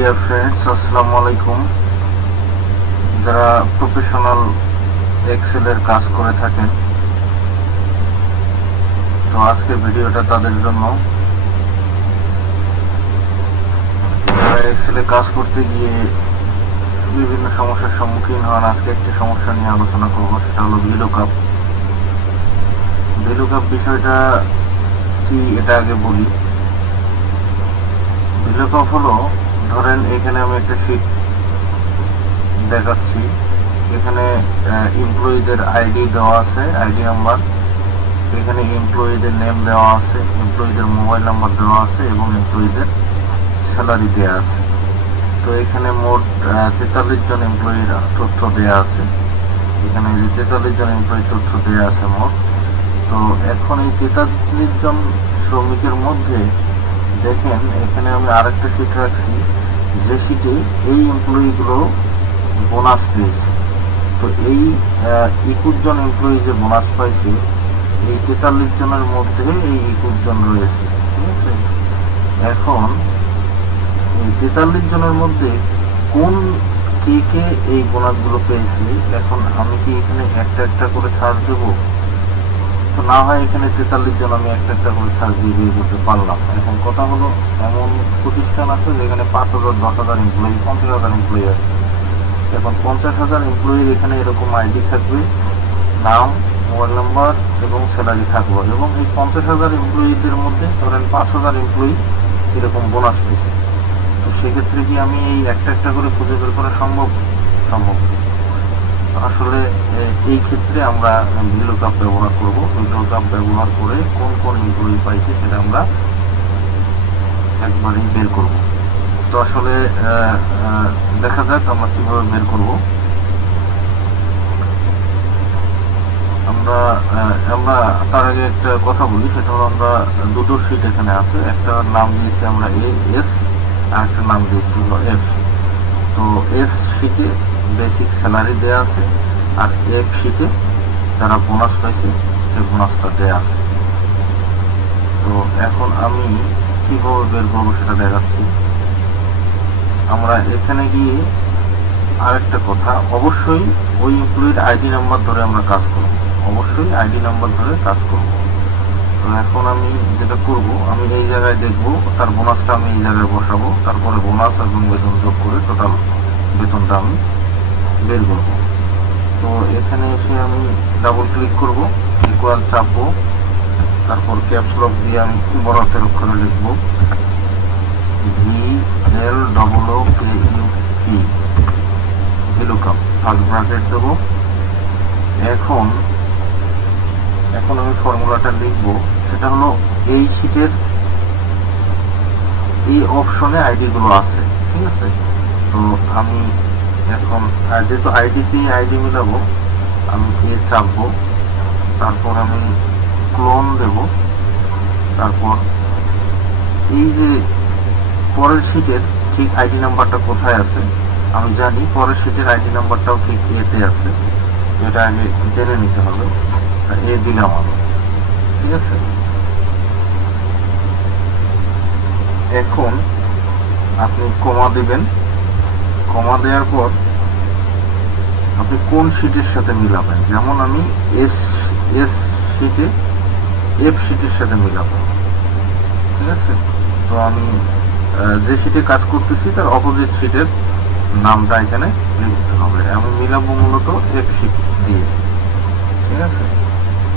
Dear friends, আসসালামু আলাইকুম। যারা প্রফেশনাল এক্সেলের কাজ করে থাকেন, তো আজকের ভিডিওটা তাদের জন্য। যারা এক্সেলে কাজ করতে গিয়ে বিভিন্ন সমস্যার সম্মুখীন হন, আজকে একটি সমস্যা নিয়ে আলোচনা করব, সেটা হলো ভিলুকআপ। ভিলুকআপ বিষয়টা কি এটা আগে বলি। ভিলুকআপ হলো, ধরেন এখানে আমি একটা শীট দেখাচ্ছি, এখানে এমপ্লয়ীদের আইডি দেওয়া আছে, আইডি নাম্বার, এখানে এমপ্লয়ীদের নেম দেওয়া আছে, এমপ্লয়ীদের মোবাইল নাম্বার দেওয়া আছে এবং এমপ্লয়ীদের স্যালারি দেওয়া আছে। তো এখানে মোট 43 জন এমপ্লয়ির তথ্য দেওয়া আছে, এখানে 43 জন এমপ্লয়ির তথ্য দেওয়া আছে মোট। তো এখন এই 43 জন শ্রমিকের মধ্যে দেখেন এখানে আমি আরেকটা শীট রাখছি, যে শীটে এই এমপ্লয়িগুলো বোনাস পেয়েছে। তো এই 21 জন এমপ্লয়ি যে বোনাস পাইছে, এই 43 জনের মধ্যে এই 21 জন রয়েছে, ঠিক আছে। এখন এই 43 জনের মধ্যে কোন কে কে এই বোনাসগুলো পেয়েছে, এখন আমি কি এখানে একটা একটা করে সার্চ দেবো? তো না হয় এখানে 43 জন আমি একটা একটা করে সার্চ দিয়ে বের করতে পারলাম। এখন কথা হলো, এমন প্রতিষ্ঠান আছে যেখানে 5,000, 10,000 এমপ্লয়ি, 50,000 এমপ্লয়ি আছে। এখন 50,000 এমপ্লয়ির এখানে এরকম আইডি থাকবে, নাম, মোবাইল নাম্বার এবং স্যালারি থাকবে, এবং এই 50,000 এমপ্লয়িদের মধ্যে ধরেন 5,000 এমপ্লয়ি এরকম বোনাস পেয়েছে। তো সেক্ষেত্রে কি আমি এই একটা একটা করে খুঁজে বের করা সম্ভব? সম্ভব। আসলে এই ক্ষেত্রে আমরা ভিলুকআপ ব্যবহার করব। ভিলুকআপ ব্যবহার করে কোন কোন এমপ্লয়ি পাইছে সেটা আমরা একবারই বের করব। তো আসলে দেখা যাক আমরা কিভাবে বের করব। আমরা তার আগে একটা কথা বলি, সেটা হলো আমরা দুটো শীট এখানে আছে, একটা নাম দিয়েছি আমরা এস, আর একটা নাম দিয়েছি হলো এফ। তো এস শীটে বেসিক স্যালারি দেওয়া আছে, আর এফ শীটে যারা বোনাস পাইছে সেই বোনাসটা দেওয়া আছে। তো এখন আমি কিভাবে বের করবো সেটা দেখাচ্ছি। আমরা এখানে গিয়ে আরেকটা কথা, অবশ্যই ওই এমপ্লয়ির আইডি নাম্বার ধরে আমরা কাজ করব, অবশ্যই আইডি নাম্বার ধরে কাজ করব। তো এখন আমি যেটা করব, আমি এই জায়গায় দেখব তার বোনাসটা আমি এই জায়গায় বসাবো, তারপরে বোনাস এবং বেতন যোগ করে টোটাল বেতনটা আমি বের করব। তো এখানে এসে আমি ডাবল ক্লিক করব, ইকুয়াল চাপবো, তারপর ক্যাপস লক দিয়ে আমি বড় হাতের অক্ষরে লিখব VLOOKUP, ভিলুকআপ, ফার্স্ট ব্র্যাকেট দেব। এখন আমি ফর্মুলাটা লিখব, সেটা হলো এই শীটের এই অপশনে আইডি গুলো আছে, ঠিক আছে। তো আমি এখন যেহেতু আইডিতে আইডি মিলাবো, আমি চাপবো, তারপর আমি ক্লোন দেব, তারপর এই যে পরের শীটের ঠিক আইডি নাম্বারটা কোথায় আছে আমি জানি, পরের শীটের আইডি নাম্বারটাও ঠিক এতে আছে, এটা আগে জেনে নিতে হবে। এ দিলাম আমি, ঠিক আছে। এখন আপনি কমা দিবেন, কমা দেওয়ার পর আপনি কোন শীটের সাথে মিলাবেন, যেমন আমি এস শীটে এফ শীটের সাথে মিলাবো, ঠিক আছে। তো আমি যে শীটে কাজ করতেছি তার অপোজিট শীটের নামটা এখানে লিখতে হবে। আমি মিলাবো মূলত এফ শীট দিয়ে, ঠিক আছে।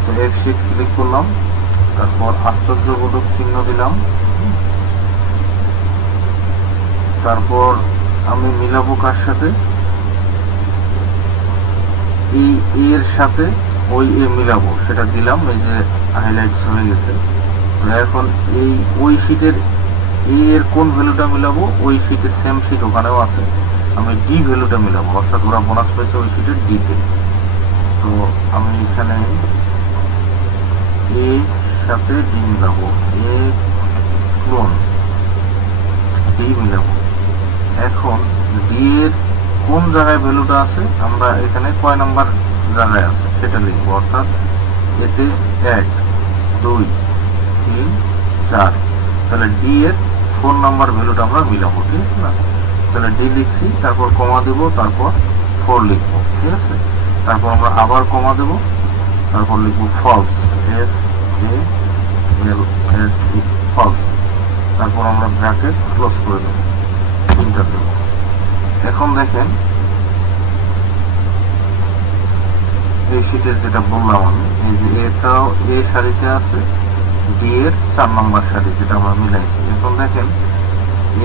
তো এফ শীট ক্লিক করলাম, তারপর আশ্চর্যবোধক চিহ্ন দিলাম, তারপর আমি মিলাবো কার সাথে, এই এর সাথে ওই এ মিলাবো, সেটা দিলাম, এই যে হাইলাইটস হয়ে গেছে। এখন এই ওই শীটের এ এর কোন ভ্যালুটা মিলাবো, ওই শীটের সেম শীট ওখানেও আছে, আমি ডি ভ্যালুটা মিলাবো, অর্থাৎ ওরা বোনাস পেয়েছে ওই শীটের ডিতে। তো আমি এখানে এ সাথে ডি মিলাবো, এ ক্লোন ডি মিলাবো। এখন ডি এর কোন জায়গায় ভ্যালুটা আছে, আমরা এখানে কয় নাম্বার জায়গায় আছে সেটা লিখবো, অর্থাৎ এতে 1, 2, 3, 4, তাহলে ডি এর 4 নাম্বার ভ্যালুটা আমরা মিলাবো, ঠিক আছে না। তাহলে ডি লিখছি, তারপর কমা দেব, তারপর 4 লিখবো, ঠিক আছে। তারপর আমরা আবার কমা দেব, তারপর লিখবো ফলস, FALSE, ফলস। তারপর আমরা ব্র্যাকেট ক্লোজ করে দেব, এন্টার দেব। এখন দেখেন এই শীটের যেটা বললাম আমি, এই যে এটাও এ সারিতে আছে, বি এর 4 নম্বর সারি যেটা আমরা মিলাইছি। এখন দেখেন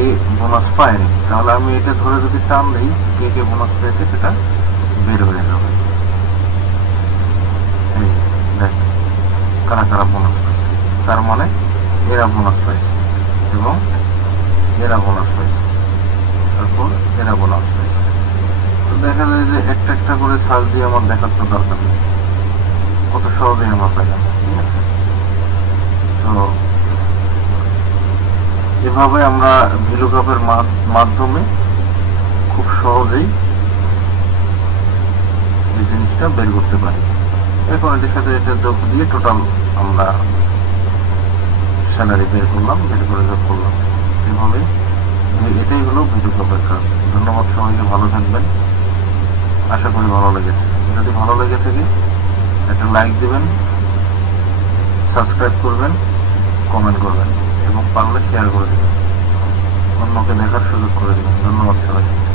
এ বোনাস পায়নি, তাহলে আমি এটা ধরে যদি টান দিই কে কে বোনাস পেয়েছে সেটা বের হয়ে যাবে। এই দেখেন কারা কারা বোনাস পাইছে, তার মানে এরা বোনাস পাইছে এবং এরা বোনাস পাইছে, তারপর এরা বোনাস পাইছে। তো দেখা যায় যে একটা একটা করে সার্চ দিয়ে আমার দেখার তো দরকার নেই, কত সহজেই আমরা পাইলাম, ঠিক আছে। তো এভাবে আমরা ভিলুকআপের মাধ্যমে খুব সহজেই এই জিনিসটা বের করতে পারি। এখন এটার সাথে এটা যোগ দিয়ে টোটাল আমরা স্যালারি বের করলাম, বের করে যোগ করলাম। এভাবে এটাই হলো ভিলুকআপের কাজ। ধন্যবাদ সবাইকে, ভালো থাকবেন, আশা করি ভালো লেগেছে। যদি ভালো লেগে থাকে একটা লাইক দিবেন, সাবস্ক্রাইব করবেন, কমেন্ট করবেন এবং পারলে শেয়ার করে দেবেন, অন্যকে দেখার সুযোগ করে দেবেন। ধন্যবাদ সবাইকে।